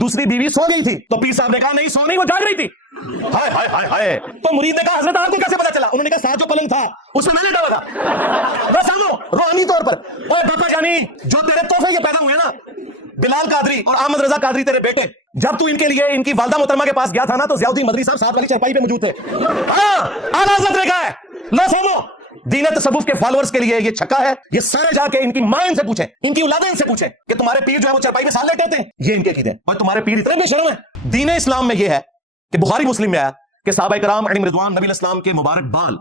दूसरी बीवी सो गई थी तो पीर साहब ने कहा नहीं सो नहीं, वो जाग रही थी। हाय हाय हाय हाय। तो मुरीद ने कहा हजरत आपको कैसे पता चला? उन्होंने कहा साथ जो पलंग था उसमें मैंने डाला था। बस सुनो रूहानी तौर पर, ओए बाबा जानी जो तेरे तोहफे के पैदा हुए ना, बिलाल कादरी और अहमद रजा कादरी तेरे बेटे, जब तू इनके लिए इनकी वालदा मोहतरमा के पास गया था ना तो ज़ियाउद्दीन मदरी साहब साथ वाली चारपाई पे मौजूद थे। आला हज़रत ने कहा है, लो सुनो दीन तसव्वुफ के फॉलोअर्स के लिए ये छक्का है। ये सारे जाके इनकी मां इनसे पूछे, इनकी औलादें इनसे पूछे कि तुम्हारे पीर जो है वो चारपाई में साल लेटे थे, ये इनके कीदे और तुम्हारे पीर इतने बेशर्म है। दीन इस्लाम में ये है कि बुखारी मुस्लिम में आया कि सहाबा किराम अलैहिम रिज़वान नबी इस्लाम के मुबारक बाल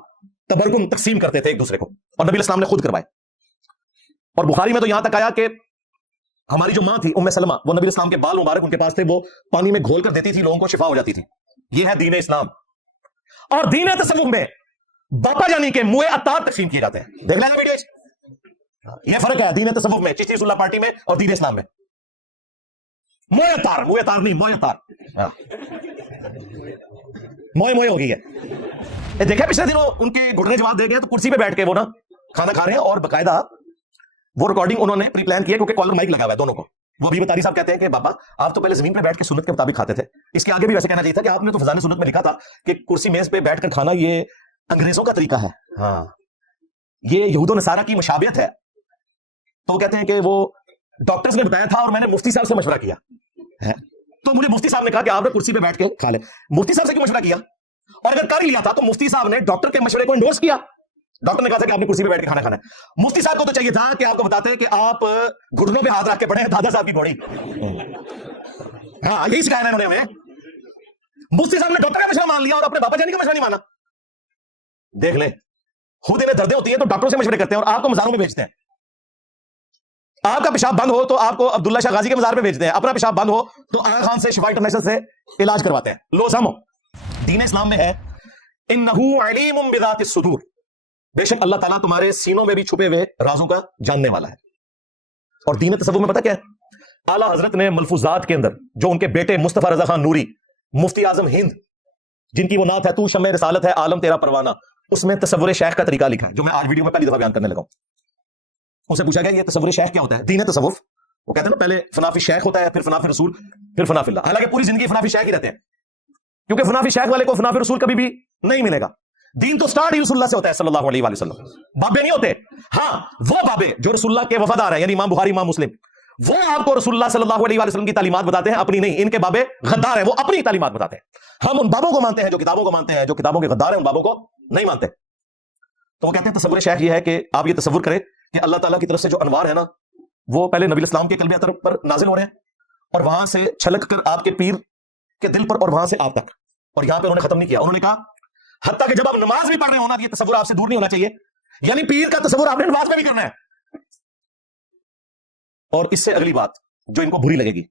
तबरकुन तकसीम करते थे एक दूसरे को, और नबी इस्लाम ने खुद करवाए। और बुखारी में तो यहां तक आया कि हमारी जो मां थी उम्मे सलमा, वो नबी इस्लाम के बाल मुबारक उनके पास थे, वो पानी में घोल कर देती थी, लोगों को शिफा हो जाती थी। ये है दीन इस्लाम। और दीन तसव्वुफ में बापा जानी के मुए अतार तकसीम किए जाते हैं। देख लेना वीडियो, ये फर्क है दीन तसव्वुफ में, चिश्ती रसूलुल्लाह पार्टी में और दीन इस्लाम में। मुए अतार नहीं, मोए अतार मोए हो गई है। देखा पिछले दिनों उनके घुटने जवाब दे गए तो कुर्सी पे बैठ के वो ना खाना खा रहे हैं और बकायदा वो रिकॉर्डिंग उन्होंने प्री प्लान किया क्योंकि कॉलर माइक लगा हुआ है दोनों को। वो अभी बतारी साहब कहते हैं कि बाबा आप तो पहले जमीन पे बैठ के सुन्नत के मुताबिक खाते थे, इसके आगे भी वैसे कहना चाहिए था कि आपने तो फजाने सुन्नत में लिखा था कि कुर्सी मेज पे बैठ कर खाना ये अंग्रेजों का तरीका है, हाँ ये यहूद नसारा की मुशाबियत है। तो वो कहते हैं कि वो डॉक्टर्स ने बताया था और मैंने मुफ्ती साहब से मशवरा किया है, तो मुझे मुफ्ती साहब ने कहा कि आपने कुर्सी पे बैठ के खा ले। मुफ्ती साहब से क्यों मशवरा किया? और अगर कर ही लिया था तो मुफ्ती साहब ने डॉक्टर के मशवरे को एंडोर्स किया। डॉक्टर ने कहा था कि आपने कुर्सी पे बैठ के खाना खाना है। मुफ्ती साहब को तो चाहिए था कि आपको बताते कि आप घुटनों पे हाथ रख के पढ़े दादा साहब की घोड़ी। हाँ यही सिखाया इन्होंने हमें। मुफ्ती साहब ने डॉक्टर का मशवरा मान लिया और अपने बाबा जानी का मशवरा नहीं माना। देख ले, खुद इन्हें दर्दें होती है तो डॉक्टरों से मशवरे करते हैं और आपको मजारों में भेजते हैं। आपका पेशाब बंद हो तो आपको अब्दुल्ला शाह गाजी के मजार में भेजते हैं, अपना पेशाब बंद हो तो आगा खान से शिफा इंटरनेशनल से इलाज करवाते हैं। लो समो दीन इस्लाम में है इन्नहु अलीमुम बिज़ातिस सुदूर, बेशक अल्लाह ताला तुम्हारे सीनों में भी छुपे हुए राजों का जानने वाला है। और दीन तसव्वुफ में पता क्या है? आला हजरत ने मलफूजात के अंदर जो उनके बेटे मुस्तफा रजा खान नूरी मुफ्ती आजम हिंद, जिनकी वो नात है तू शम्मे रिसालत है आलम तेरा परवाना, उसमें तसव्वुर शेख का तरीका लिखा है जो मैं आज वीडियो में पहली दफा बयान करने लगा हूं। उसे पूछा गया ये तसव्वुर शेख क्या होता है? दीन तसव्वुफ, वो कहते हैं ना पहले फनाफी शेख होता है, फिर फनाफी रसूल, फिर फनाफी अल्लाह। हालांकि पूरी जिंदगी फनाफी शेख ही रहते हैं क्योंकि फनाफी शेख वाले को फनाफी रसूल कभी भी नहीं मिलेगा। दीन तो स्टार्ट ही रसूलुल्लाह से होता है सल्लल्लाहु अलैहि वसल्लम, बाबे नहीं होते। हाँ वो बाबे जो रसूलुल्लाह के वफादार है, यानी इमाम बुखारी इमाम मुस्लिम, वो आपको रसूलुल्लाह सल्लल्लाहु अलैहि वसल्लम की तालीमात बताते हैं, अपनी नहीं। इनके बाबे गद्दार हैं, वो अपनी तालीमात बताते हैं। हम उन बाबों को मानते हैं जो किताबों को मानते हैं, जो किताबों के गद्दार हैं उन बाबों को नहीं मानते। तो वो कहते हैं तसव्वुर शेख ये है कि आप ये तसव्वुर करें कि अल्लाह ताला की तरफ से जो अनवार है ना वो पहले नबी इस्लाम के कल्बे अतर पर नाजिल हो रहे हैं और वहां से छलक कर आपके पीर के दिल पर और वहां से आप तक। और यहां पे उन्होंने खत्म नहीं किया, उन्होंने कहा हत्ता कि जब आप नमाज भी पढ़ रहे हो ना, ये तसव्वुर आपसे दूर नहीं होना चाहिए, यानी पीर का तसव्वुर आपने नमाज में भी करना है। और इससे अगली बात जो इनको बुरी लगेगी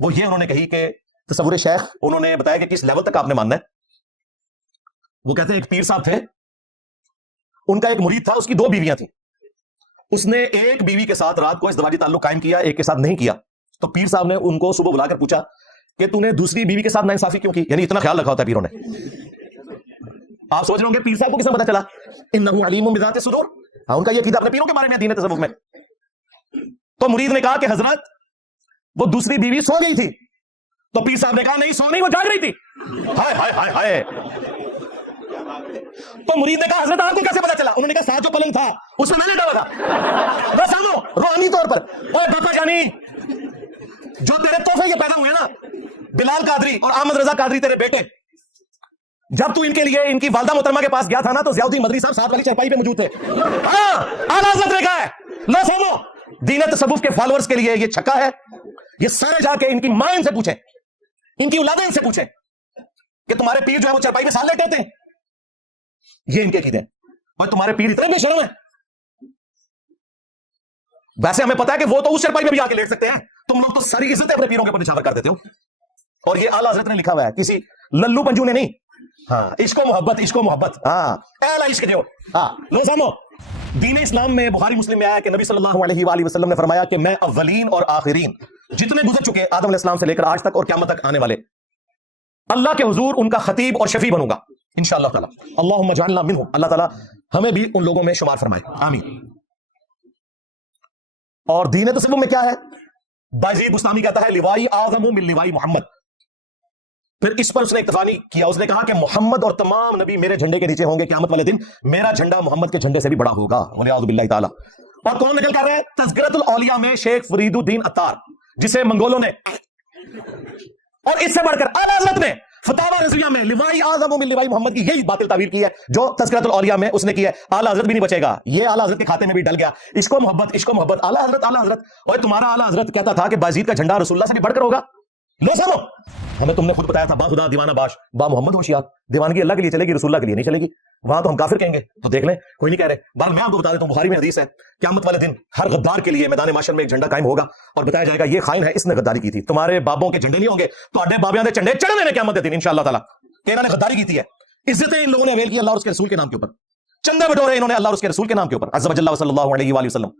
वो ये उन्होंने कही कि तसव्वुर शेख, उन्होंने बताया कि किस लेवल तक आपने मानना है। वो कहते हैं एक पीर साहब थे, उनका एक मुरीद था, उसकी 2 बीवियां थी। उसने एक बीवी के साथ रात को इज़्दिवाजी ताल्लुक कायम किया, एक के साथ नहीं किया। तो पीर साहब ने उनको सुबह बुलाकर पूछा कि तूने दूसरी बीवी के साथ नाइंसाफी क्यों की? यानी इतना ख्याल रखा होता है पीरों ने। आप सोच रहे होंगे पीर साहब को किसने पता चला? इन्नहु अलीमुम बिज़ातिस सुदूर। हाँ उनका ये कीदा अपने पीरों के बारे में दीन तसव्वुफ में। तो मुरीद ने कहा कि हजरत वो दूसरी बीवी सो गई थी तो पीर साहब ने कहा नहीं सो नहीं, वो जाग रही थी। हाय हाय हाय हाय। तो मुरीद ने कहा हजरत आपको कैसे पता चला? उन्होंने कहा साथ जो पलंग था उसमें मैंने डाला था। बस सुनो रूहानी तौर पर, ओए बाबा जानी जो तेरे तोहफे के पैदा हुए ना, बिलाल कादरी और अहमद रजा कादरी तेरे बेटे, जब तू इनके लिए इनकी वालदा मोहतरमा के पास गया था ना तो ज़ियाउद्दीन मदरी साहब साथ वाली चारपाई पे मौजूद थे। आला हज़रत ने कहा है, लो सुनो दीन तसव्वुफ के फॉलोअर्स के लिए ये छक्का है। ये सारे जाके इनकी मां इनसे पूछे, इनकी औलादें इनसे पूछे कि तुम्हारे पीर जो है वो चारपाई में साल लेटे थे, ये इनके कीदे और तुम्हारे पीर इतने बेशर्म है। वैसे हमें पता है कि वो तो उस चारपाई में भी आके लेट सकते हैं, तुम लोग तो सारी इज्जत अपने पीरों के ऊपर निछावर कर देते हो। और ये आला हज़रत ने लिखा हुआ है, किसी लल्लू पंजू ने नहीं। हाँ इश्को मोहब्बत, हाँ एला इश्क जो, हाँ लो समो दीन इस्लाम में बुखारी मुस्लिम में आया कि नबी सल्लल्लाहु अलैहि वसल्लम ने फरमाया कि मैं अव्वलीन और आखिरीन जितने गुजर चुके आदम अलैहिस्सलाम से लेकर आज तक और क़यामत तक आने वाले, अल्लाह के हुजूर उनका खतीब और शफी बनूंगा इंशाअल्लाह ताला। अल्लाहुम्मा जअलना मिनहुम, अल्लाह ताला हमें भी उन लोगों में शुमार फरमाए, आमीन। और दीन तसव्वुफ में क्या है? बायजीद बुस्तामी कहता है लिवाई आज़म मिन लिवाई मोहम्मद। फिर इस पर उसने इत्तफा नहीं किया, उसने कहा कि मोहम्मद और तमाम नबी मेरे झंडे के नीचे होंगे क़यामत वाले दिन, मेरा झंडा मोहम्मद के झंडे से भी बड़ा होगा। वलियाउज़ु बिल्लाहि ताला। और कौन नकल कर रहे हैं? तज़किरतुल औलिया में शेख फरीदुद्दीन अत्तार, जिसे मंगोलों ने, और इससे बढ़कर आला हज़रत ने फतावा रज़विया में लिवाई आज़म मिन लिवाई मोहम्मद की यही बातिल तावीर की है जो तज़किरतुल औलिया में उसने की है। आला हज़रत भी नहीं बचेगा, ये आला हज़रत के खाते में भी डल गया। इश्को मोहब्बत, आला हज़रत, आला हज़रत। और तुम्हारा आला हज़रत कहता था कि बायजीद का झंडा रसूलुल्लाह से भी बढ़कर होगा। लो सुनो, हमें तुमने खुद बताया था बाखुदा दीवाना बाश बा मोहम्मद होशियार, दीवानगी अल्लाह के लिए चलेगी, रसूलुल्लाह के लिए नहीं चलेगी। वहां तो हम काफिर कहेंगे, तो देख लें, कोई नहीं कह रहे। बहरहाल मैं आपको बता देता हूं, बुखारी में हदीस है, क़यामत वाले दिन हर गद्दार के लिए मैदान माशर में एक झंडा कायम होगा और बताया जाएगा ये खाइन है, इसने गद्दारी की थी। तुम्हारे बाबों के झंडे नहीं होंगे, तो बाबियां दे झंडे चढ़ने ने क़यामत के दिन इंशाअल्लाह ताला। इन्होंने गद्दारी की थी है, इज्जतें इन लोगों ने अवेल की अल्लाह और उसके रसूल के नाम के ऊपर, चंदे बटोरे इन्होंने अल्लाह और उसके रसूल के नाम के ऊपर, अज़्ज़ा वजल्ला सल्लल्लाहु अलैहि वसल्लम।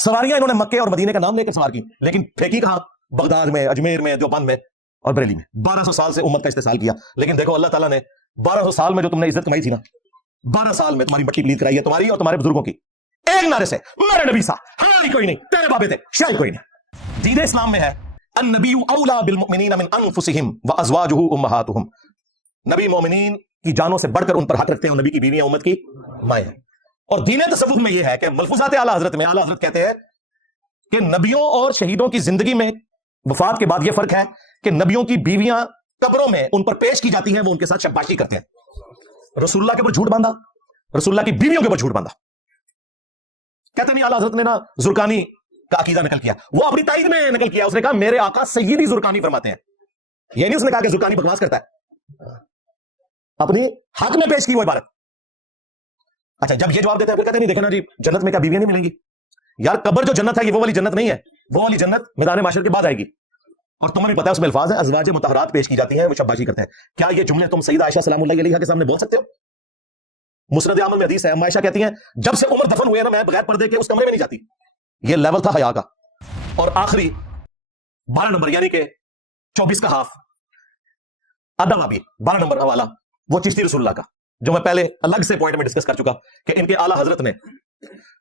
सवारियां इन्होंने मक्के और मदीने का नाम लेकर सवार की, लेकिन फेंकी कहां? बगदाद में, अजमेर में, देवबंद में और बरेली में। 1200 साल से उम्मत का इस्तेसाल किया, लेकिन देखो अल्लाह ताला ने 1200 साल में जो तुमने इज्जत कमाई थी ना, 12 साल में तुम्हारी मट्टी प्लीत कराई है, तुम्हारी और तुम्हारे बुजुर्गों की, एक नारे से, मेरे नबी सा, हाँ कोई नहीं, तेरे बाबे थे, शायद कोई नहीं। दीन इस्लाम में है अन्नबिय्यु औला बिल मुमिनीना मिन अनफुसिहिम व अज़वाजुहु उम्महातुहुम, नबी मोमिनीन की जानों से बढ़कर उन पर हक रखते हैं, नबी की बीवियां उम्मत की माएं हैं। और दीन तसव्वुफ में यह है कि मलफूजात आला हज़रत में आला हज़रत कहते हैं कि नबियों और शहीदों की जिंदगी में वफात के बाद यह फर्क है कि नबियों की बीवियां कब्रों में उन पर पेश की जाती हैं, वो उनके साथ शाबाशी करते हैं। रसूलुल्लाह के ऊपर झूठ बांधा, रसूलुल्लाह की बीवियों के ऊपर झूठ बांधा। कहते नहीं आला हज़रत ने ना जुरकानी का अकीदा नकल किया, वो अपनी ताईद में नकल किया। उसने कहा मेरे आका सय्यदी जुरकानी फरमाते हैं, ये नहीं उसने कहा कि जुरकानी बकवास करता है, अपनी हक में पेश की वो इबारत। अच्छा, जब ये जवाब देते हैं फिर कहते नहीं देखना जी जन्नत में क्या बीवियां नहीं मिलेंगी? यार कब्र जो जन्नत है ये वो वाली जन्नत नहीं है, वो वाली जन्नत मैदान माशर के बाद आएगी। और तुम्हें भी पता है उसमें अल्फाज है अज़वाज मुतहरात पेश की जाती हैं, वो शाबाशी करते हैं। क्या ये जुमले तुम सईदा आयशा सलामुल्लाह अलैहा के सामने बोल सकते हो? मुस्नद अहमद में हदीस है, अम्मा आयशा कहती हैं जब से उमर दफन हुए ना, मैं बगैर पर्दे के उस कमरे में नहीं जाती। ये लेवल था हया का। और आखिरी 12 नंबर यानी कि 24 का हाफ अदब अभी 12 नंबर हवाला वो चिश्ती रसूलुल्लाह का, जो मैं पहले अलग से पॉइंट में डिस्कस कर चुका कि इनके आला हजरत ने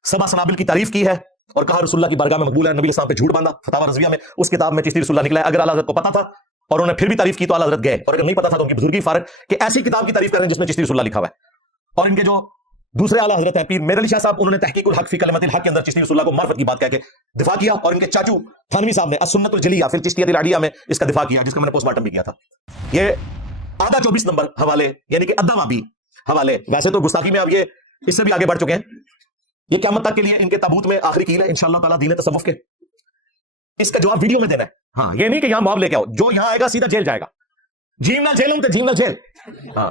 सबा सनाबिल की तारीफ की है और कहा रसूलुल्लाह की बारगाह में मकबूल है, नबी साहब पे झूठ बांधा। फतावा रज़विया में उस किताब में चिश्ती रसूलुल्लाह निकला है। अगर आला हजरत को पता था और उन्होंने फिर भी तारीफ की तो आला हजरत गए, और अगर नहीं पता था तो उनकी बुजुर्गी फारक कि ऐसी किताब की तारीफ कर रहे हैं जिसमें चिश्ती रसूलुल्लाह लिखा हुआ है। और इनके जो दूसरे आला हजरत हैं पीर मेर अली शाह साहब, उन्होंने तहकीकुल हक फी कलमतिल हक के अंदर चिश्ती रसूलुल्लाह को मार्फत की बात कह के दिफा किया, और इनके चाचू थानवी साहब ने अस्सुन्नतुल जलिया फिल चिश्तिय्यतिल अलिया में इसका दिफा किया, जिसका मैंने पोस्टमार्टम भी किया था। ये आधा 24 नंबर हवाले यानी कि अद्दावाबी हवाले, वैसे तो गुस्ताखी में अब ये इससे भी आगे बढ़ चुके हैं। ये क़यामत तक के लिए इनके ताबूत में आखिरी कील है इंशाअल्लाह ताला दीन तसव्वुफ के। इसका जवाब वीडियो में देना है। हाँ, ये नहीं कि यहां मॉब लेके आओ, जो यहां आएगा सीधा जेल जाएगा। जीम नाल जेल ते जीम नाल जेल, हाँ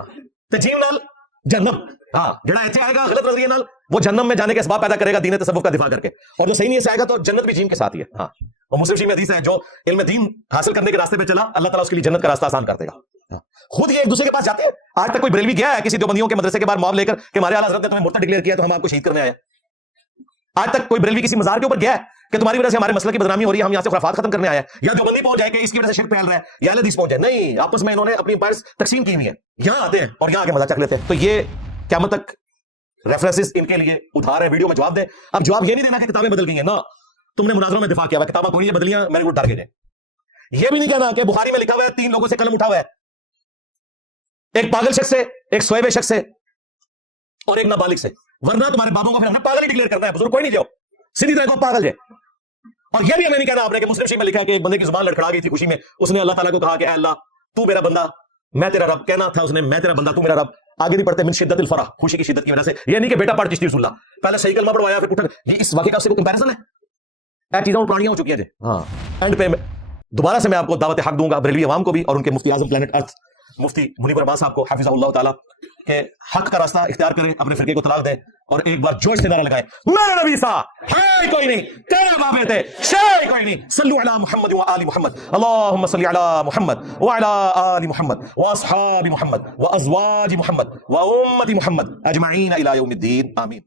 ते जीम नाल जन्नम। हाँ, जड़ा इत्थे आएगा गलत नजरिए नाल वो जन्नम में जाने के असबाब पैदा करेगा दीन तसव्वुफ का दिफा करके, और जो सही नहीं से आएगा तो जन्नत भी जीम के साथ ही है। हाँ, और मुस्लिम शरीफ में हदीस है जो इल्म दीन हासिल करने के रास्ते पे चला अल्लाह ताला उसके लिए जन्नत का रास्ता आसान कर देगा। खुद ये एक दूसरे के पास जाते हैं। आज तक कोई बरेलवी गया है किसी देवबंदियों के मदरसे के बाहर मॉब लेकर कि हमारे आला हज़रत ने तुम्हें मुर्तद डिक्लेयर किया तो हम आपको शहीद करने आए? आज तक कोई बरेलवी किसी मजार के ऊपर गया है कि तुम्हारी वजह से हमारे मसले की बदनामी हो रही है, हम यहां से खुराफात खत्म करने आए हैं? या देवबंदी पहुंच जाए कि इसकी वजह से शिर्क फैल रहा है या अहले हदीस पहुंच जाए? नहीं, आपस में इन्होंने अपनी पार्ट्स तकसीम की हुई है। यहां आते हैं और यहां आके मजा चख लेते हैं। तो ये क़यामत तक रेफरेंसेस इनके लिए उधार है, वीडियो में जवाब दें। अब जवाब ये नहीं देना कि किताबें बदल गई हैं ना, तुमने मुनाजरों में दिफा किया हुआ किताबें कोई नहीं बदलियां, मेरे को डर के जाए। ये भी नहीं कहना कि बुखारी में लिखा हुआ है 3 लोगों से कलम उठा हुआ है, एक पागल शख्स से, एक सोए शख्स से और एक नाबालिग से, वरना तुम्हारे बाबों को फिर हमने पागल ही डिक्लेयर करना है। बुजुर्ग कोई नहीं जाओ, सीधी तरह को पागल जाए। और यह भी हमें नहीं कहना आपने कि मुस्लिम शरीफ में लिखा है कि एक बंदे की जुबान लड़खड़ा गई थी खुशी में, उसने अल्लाह ताला को कहा कि अल्लाह तू मेरा बंदा मैं तेरा रब, कहना था उसने मैं तेरा बंदा तू मेरा रब। आगे नहीं पढ़ते मिन शिद्दतिल फरह, खुशी की शिद्दत की वजह से। ये नहीं कि बेटा पढ़ चिश्ती रसूलुल्लाह, पहले सही कलमा पढ़वाया फिर उठा, ये इस वाकई का उससे कोई कंपैरिजन है? ऐ चीजें पुरानी हो चुकी हैं जी। हाँ, एंड पे दोबारा से मैं आपको दावत हक दूंगा बरेलवी अवाम को भी और उनके मुफ्ती आजम प्लेनेट अर्थ मुफ्ती मुनीवर अब्बास साहब को हाफिज़हुल्लाह ताला के हक का रास्ता इख्तियार करें, अपने फिरके को तलाक दें और एक बार जोश से नारा लगाएं, मेरे नबी सा है कोई नहीं, तेरे बाबे थे शे कोई नहीं। सल्लु अला मुहम्मद व आलि मुहम्मद, अल्लाहुम्मा सल्लि अला मुहम्मद व अला आलि मुहम्मद व अस्हाबि मुहम्मद व अज़वाजि मुहम्मद व उम्मति मुहम्मद अजमईन इला यौमिद्दीन, आमीन।